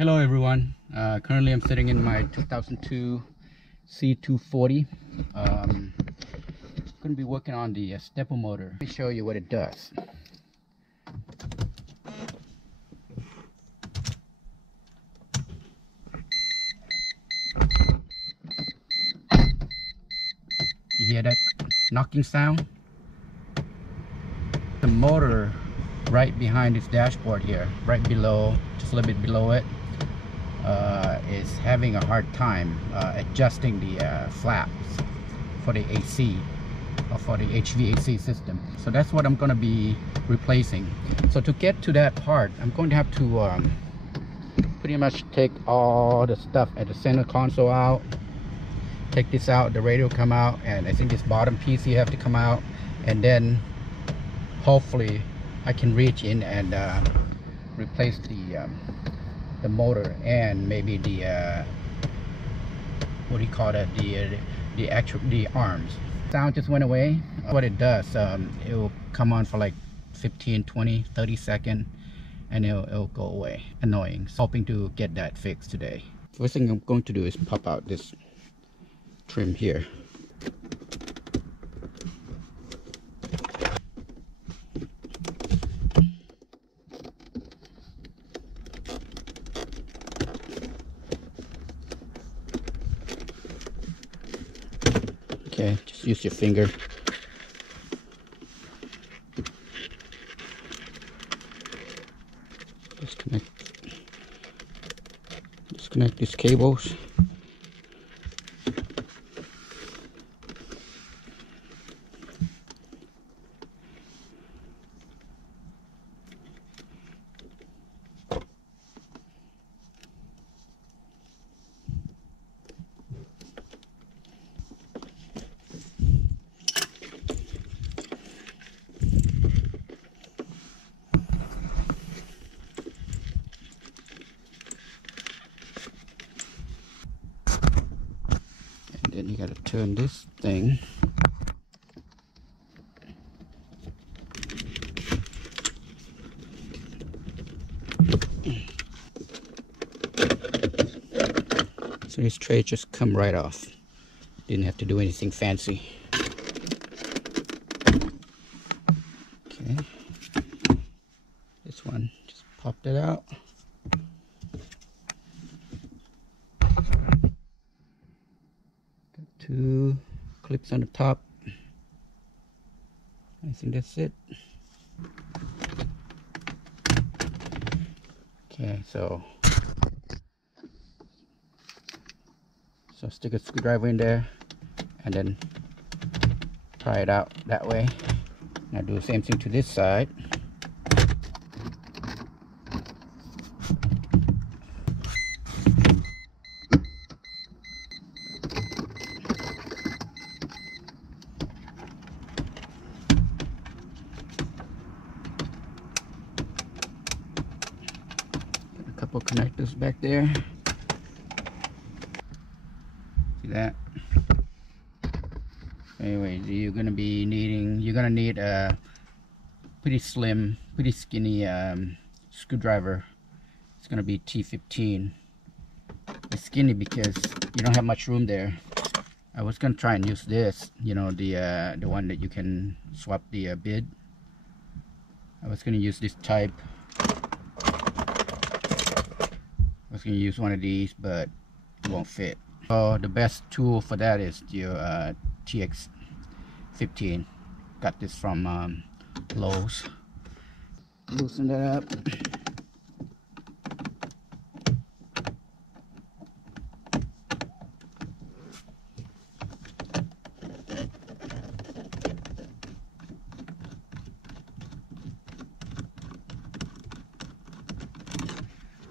Hello everyone. Currently I'm sitting in my 2002 C240. Going to be working on the stepper motor. Let me show you what it does. You hear that knocking sound? The motor right behind this dashboard here, right below, just a little bit below it, is having a hard time adjusting the flaps for the AC or for the HVAC system. So that's what I'm going to be replacing. So to get to that part, I'm going to have to pretty much take all the stuff at the center console out, take this out, the radio come out, and I think this bottom piece you have to come out, and then hopefully I can reach in and replace the motor and maybe the what do you call that, the arms. Sound just went away. What it does, it will come on for like 15, 20, 30 seconds and it'll go away. Annoying. So hoping to get that fixed today. First thing I'm going to do is pop out this trim here. Okay, just use your finger. Disconnect these cables. Then you gotta turn this thing. So this tray just come right off. Didn't have to do anything fancy. Okay. This one, just popped it out. Two clips on the top. I think that's it. Okay, so stick a screwdriver in there and then pry it out that way. Now do the same thing to this side. Couple connectors back there. See that? Anyway, you're gonna need a pretty slim, pretty skinny screwdriver. It's gonna be T15. It's skinny because you don't have much room there. I was gonna try and use this, you know, the one that you can swap the bid. I was gonna use this type. I was going to use one of these, but it won't fit. So the best tool for that is your TX15. Got this from Lowe's. Loosen that up.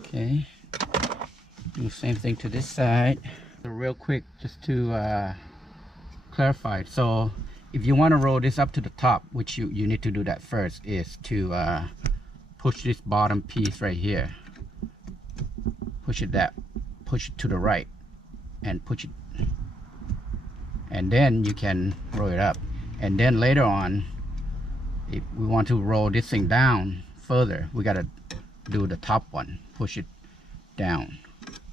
Okay. Do the same thing to this side. So real quick, just to clarify, so if you want to roll this up to the top, which you need to do that first, is to push this bottom piece right here, push it to the right and push it, and then you can roll it up. And then later on, if we want to roll this thing down further, we got to do the top one, push it down,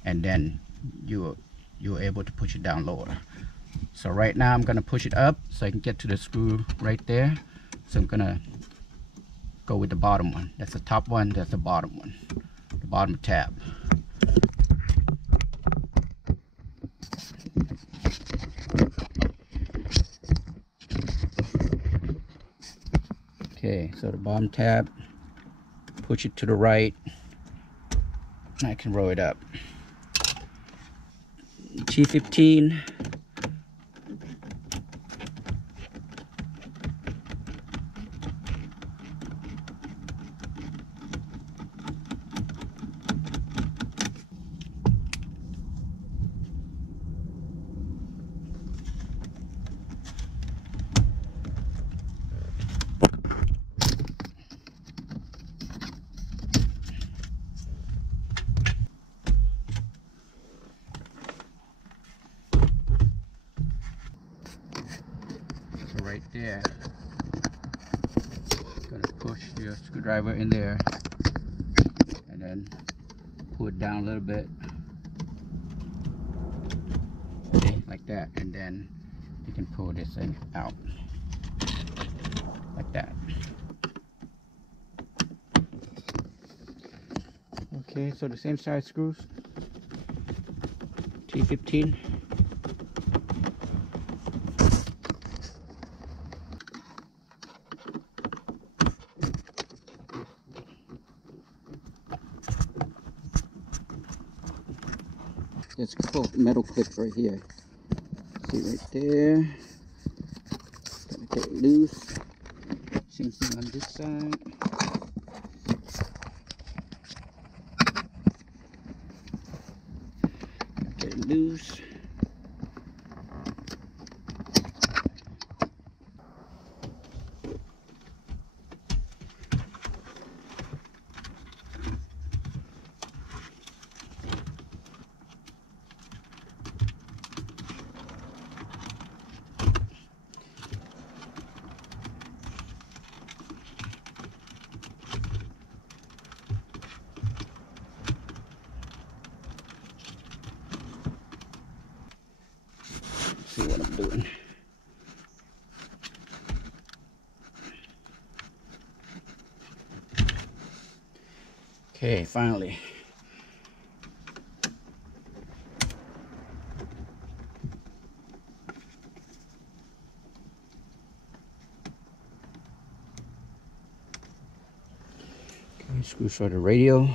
and then you're able to push it down lower. So right now I'm gonna push it up so I can get to the screw right there. So I'm gonna go with the bottom one. That's the top one, that's the bottom one, the bottom tab. Okay, so the bottom tab, push it to the right, and I can roll it up. T15. Right there, gonna push your screwdriver in there and then pull it down a little bit, okay, like that, and then you can pull this thing out like that. Okay, so the same size screws, T15. There's a couple of metal clips right here. See right there. Gotta get it loose. Same thing on this side. Get it loose. See what I'm doing. Okay, finally. Okay, screw for the radial. A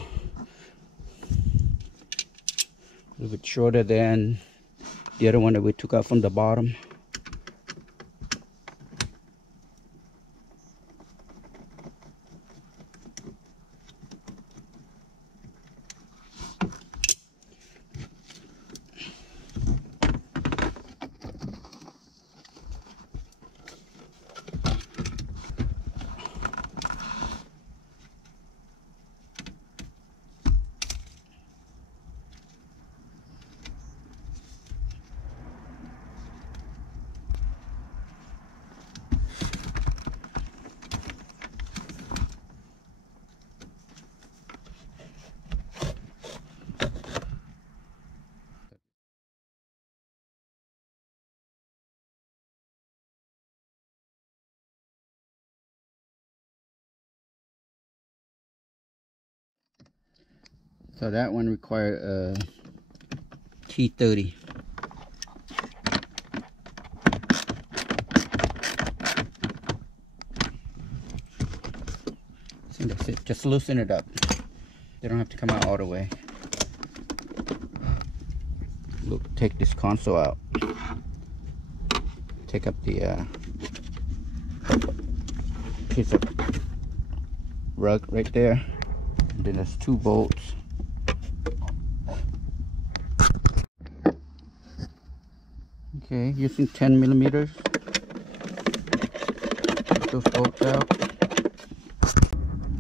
little bit shorter than the other one that we took out from the bottom. So that one required a T30. So that's it. Just loosen it up. They don't have to come out all the way. Look, take this console out. Take up the piece of rug right there. And then there's 2 bolts. Okay, using 10 millimeters. Get those bolts out.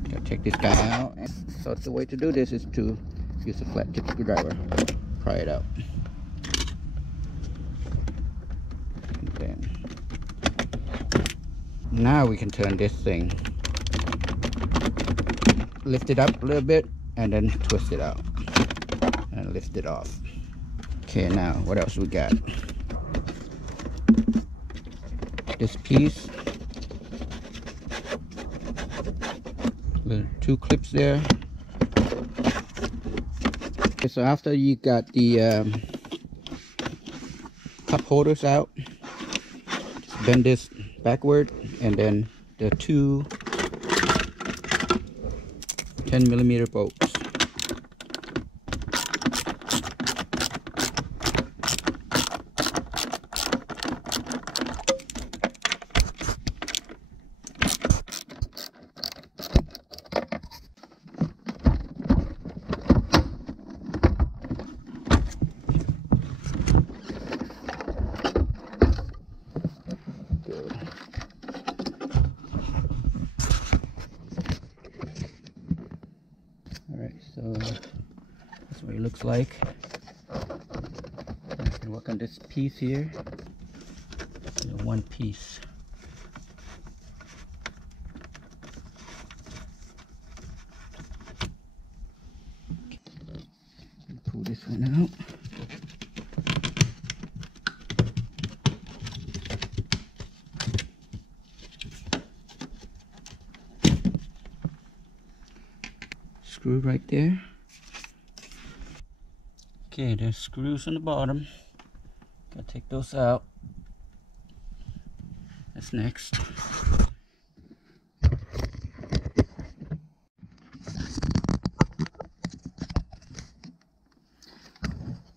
Gotta take this guy out. So the way to do this is to use a flat tip screwdriver. Pry it out. And then now we can turn this thing. Lift it up a little bit and then twist it out. and lift it off. Okay, now what else we got? This piece, two clips there. Okay, so after you got the cup holders out, just bend this backward, and then the two 10mm bolts. So that's what it looks like. I can work on this piece here. One piece. Pull this one out. Screw right there. Okay, there's screws on the bottom. Gotta take those out. That's next.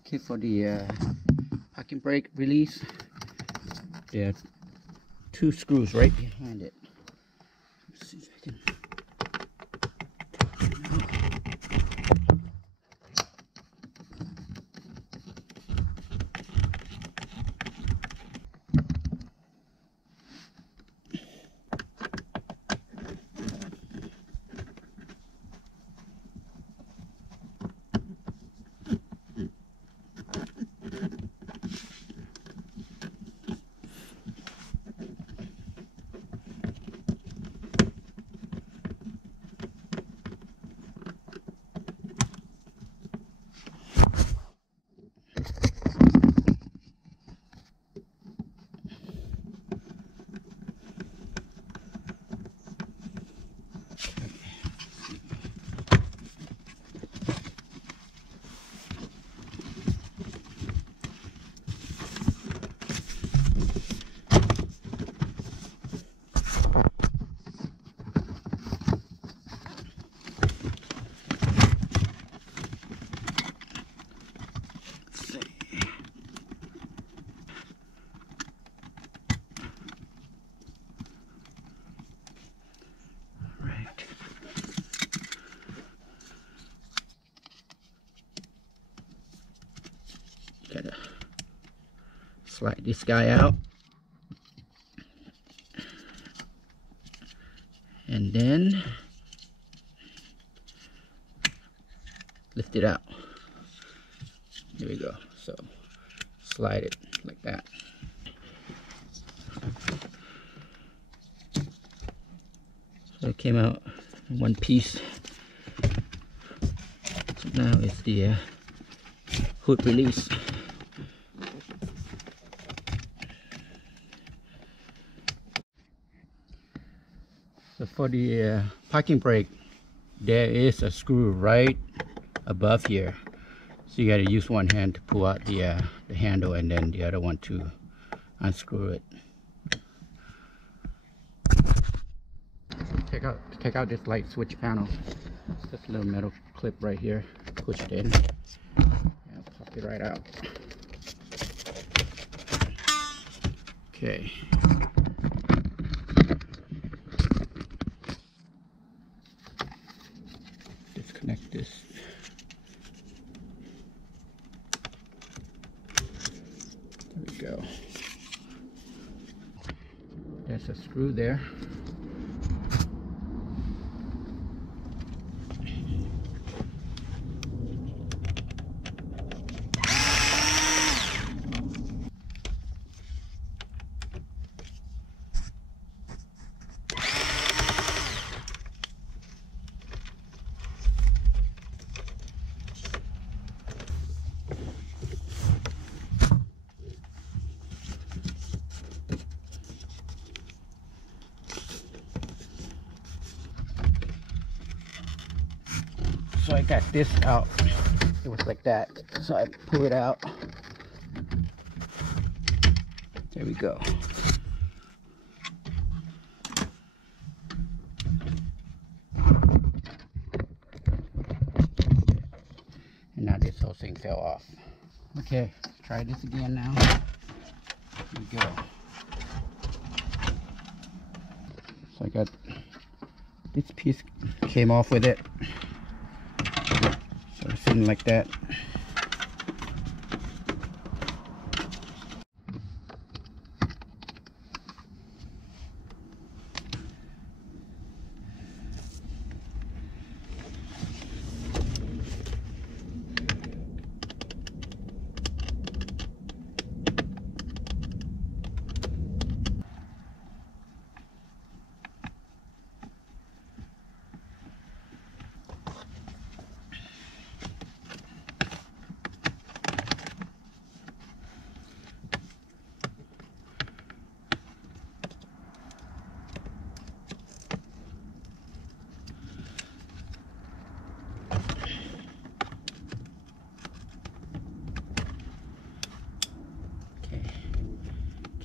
Okay, for the parking brake release, there are two screws right behind it. Let's see if I can. Gotta slide this guy out, and then lift it out. There we go. So slide it like that. So it came out in one piece. So now it's the hood release. So for the parking brake, there is a screw right above here. So you got to use one hand to pull out the handle, and then the other one to unscrew it. So take out this light switch panel. It's just a little metal clip right here. Push it in and pop it right out. Okay. Disconnect this. There we go. There's a screw there. I got this out. It was like that, so I pull it out. There we go. And now this whole thing fell off. Okay, let's try this again now. Here we go. So I got this piece came off with it. So it's sitting like that.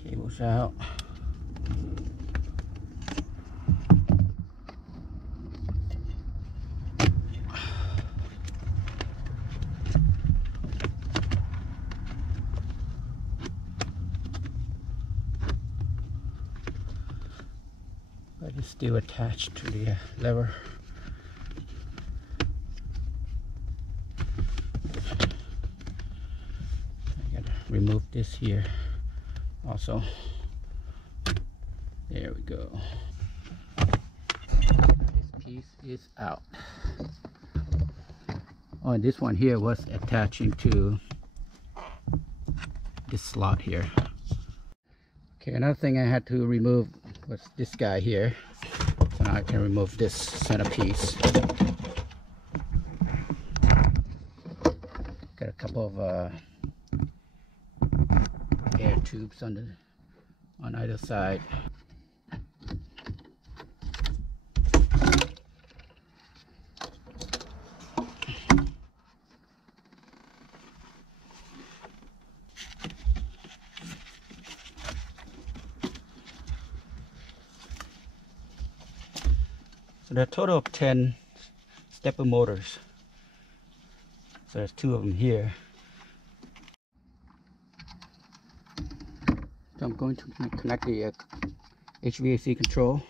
Cables out. But it's still attached to the lever. I gotta remove this here also. There we go. This piece is out. Oh, and this one here was attaching to this slot here. Okay, another thing I had to remove was this guy here. So now I can remove this centerpiece. Got a couple of air tubes on either side. So there are a total of 10 stepper motors. So there's 2 of them here. So I'm going to connect the HVAC control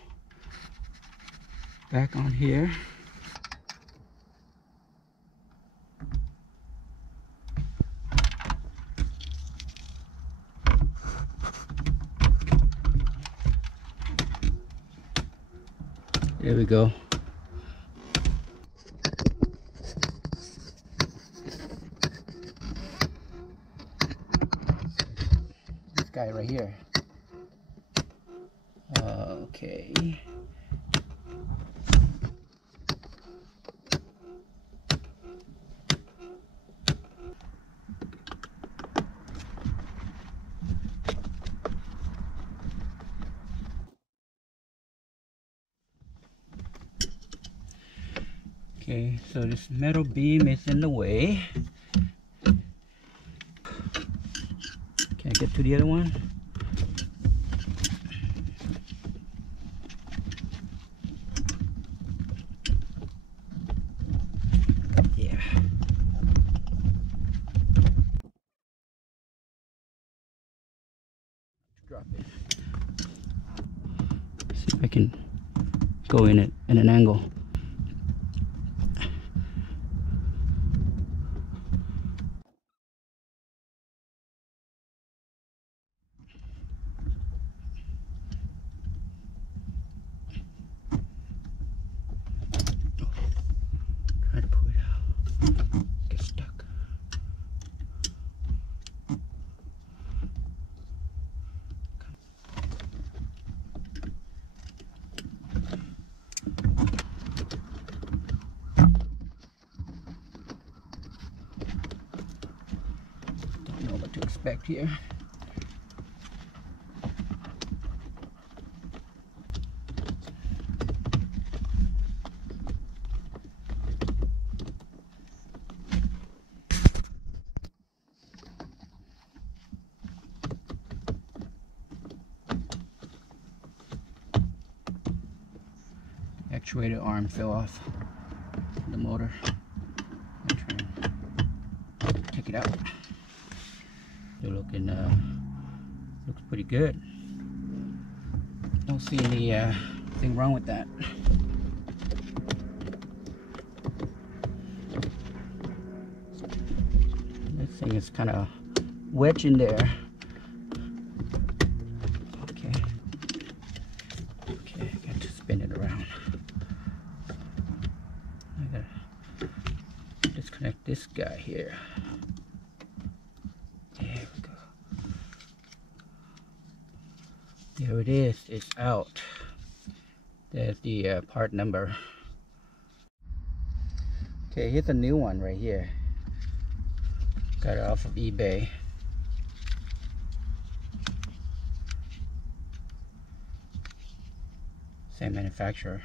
back on here. There we go. This guy right here. Okay. Okay, so this metal beam is in the way. Can I get to the other one? Yeah. Drop it. See if I can go in it at an angle. Try to pull it out. Get stuck. Don't know what to expect here. actuator arm fell off the motor. I'm trying to take it out. Still looking, looks pretty good. Don't see any thing wrong with that. This thing is kind of wedged in there. Okay, I got to spin it around. I gotta disconnect this guy here. There we go. There it is. It's out. There's the part number. Okay, here's a new one right here. Got it off of eBay. Same manufacturer.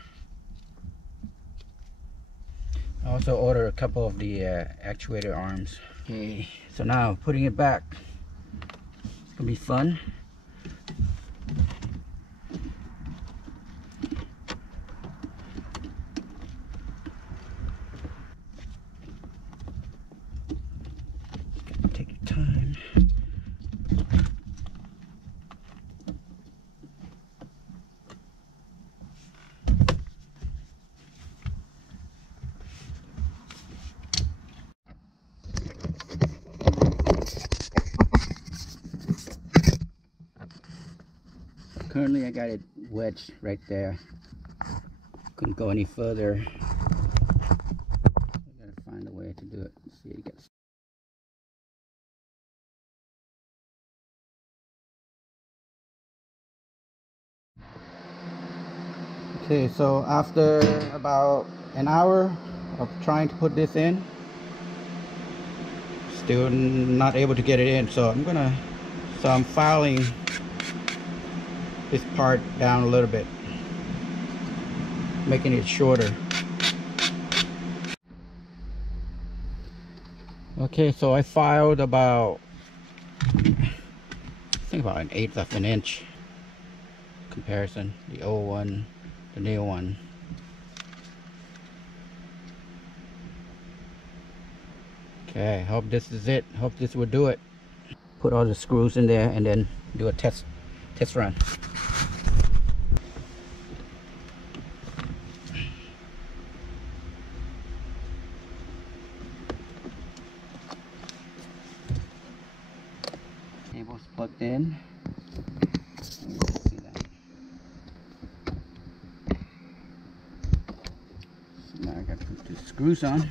I also ordered a couple of the actuator arms. Okay, so now putting it back. It's gonna be fun. Take your time. Currently I got it wedged right there. Couldn't go any further. I gotta find a way to do it. Let's see, it gets. Okay, so after about an hour of trying to put this in, still not able to get it in. So I'm filing this part down a little bit, making it shorter. Okay, so I filed about, I think about 1/8 of an inch comparison, the old one, the new one. Okay, hope this is it. Hope this will do it. Put all the screws in there and then do a test run. Cable's plugged in. See that. So now I got to put the screws on.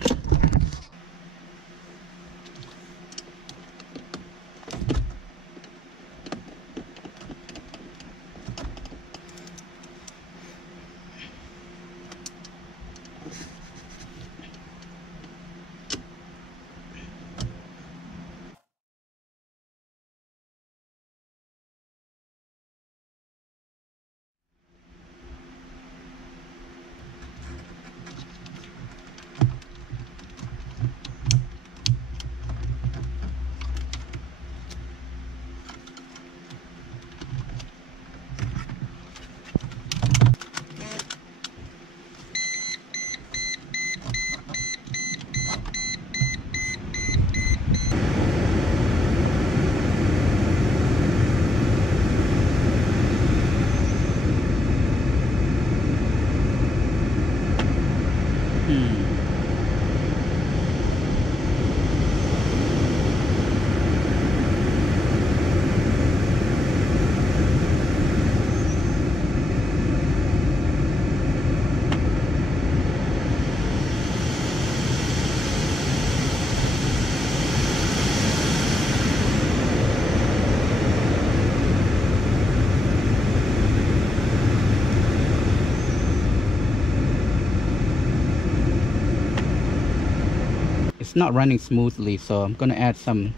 It's not running smoothly, so I'm gonna add some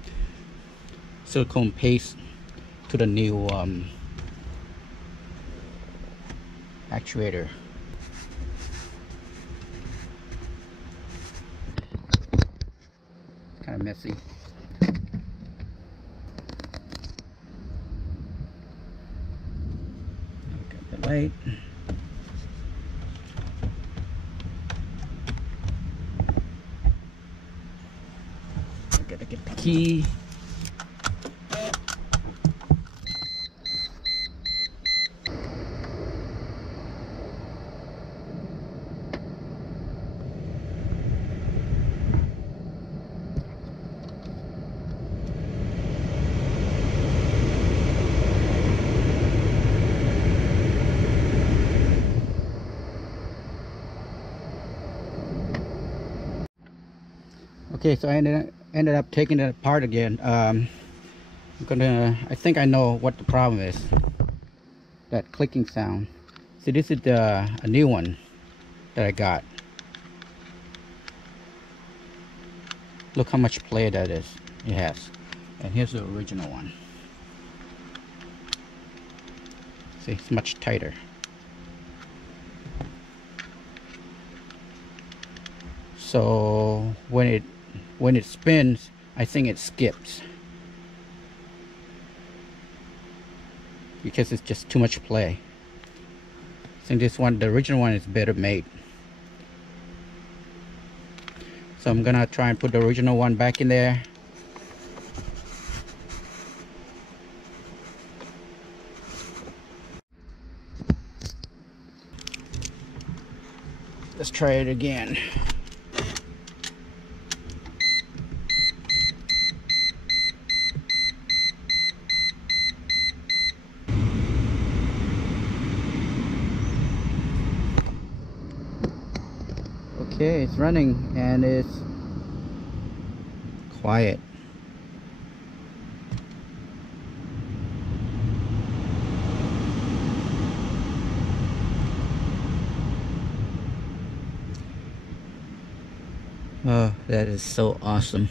silicone paste to the new actuator. Kind of messy. Got the light. Gotta get the key. Okay, so I ended up taking it apart again. I think I know what the problem is. That clicking sound. See, this is a new one that I got. Look how much play that is. It has. And here's the original one. See, it's much tighter. So when it spins, I think it skips because it's just too much play. I think this one, the original one, is better made. So I'm gonna try and put the original one back in there. Let's try it again. Okay, it's running and it's quiet. Oh, that is so awesome.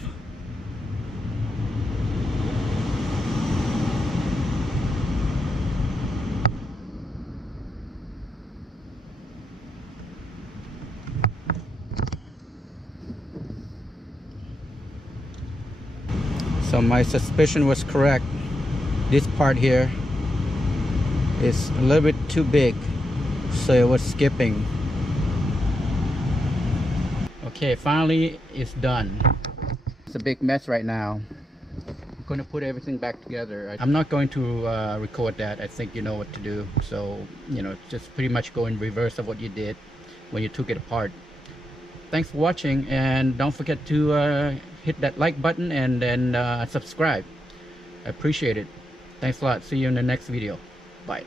So my suspicion was correct. This part here is a little bit too big, so it was skipping. Okay, finally it's done. It's a big mess right now. I'm going to put everything back together. I'm not going to record that. I think you know what to do. So, you know, just pretty much go in reverse of what you did when you took it apart. Thanks for watching, and don't forget to hit that like button and then subscribe. I appreciate it. Thanks a lot. See you in the next video. Bye.